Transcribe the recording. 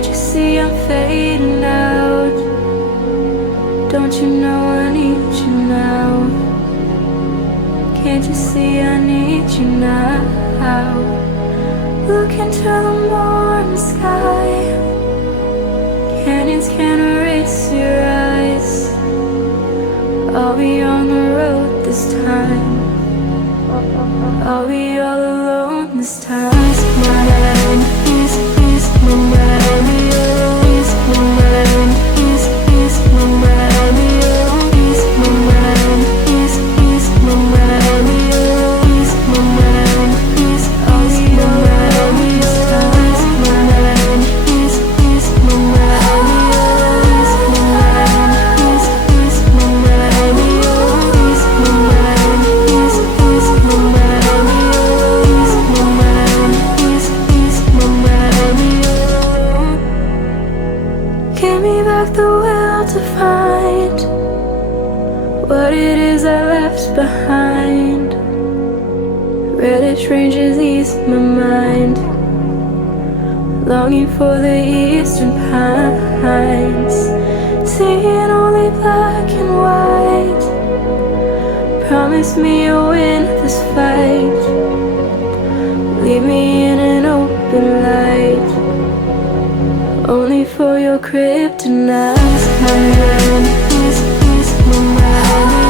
Can't you see I'm fading out? Don't you know I need you now? Can't you see I need you now? Look into the morning sky. Canyons can't erase your eyes. I'll be on the road this time. I'll be all alone this time. Ease my mind, ease my mind, ease my mind, ease my mind, ease my mind, ease my mind, ease my mind, ease my mind, ease my mind, ease my mind, ease my mind, ease my mind, ease my mind, ease my mind, ease my mind, ease my mind. Give me back the will to find what it is I left behind. Reddish ranges ease my mind, longing for the eastern pines, seeing only black and white. Promise me you'll win this fight. Leave me in an open light, only for your kryptonite. Ease my mind, ease my mind.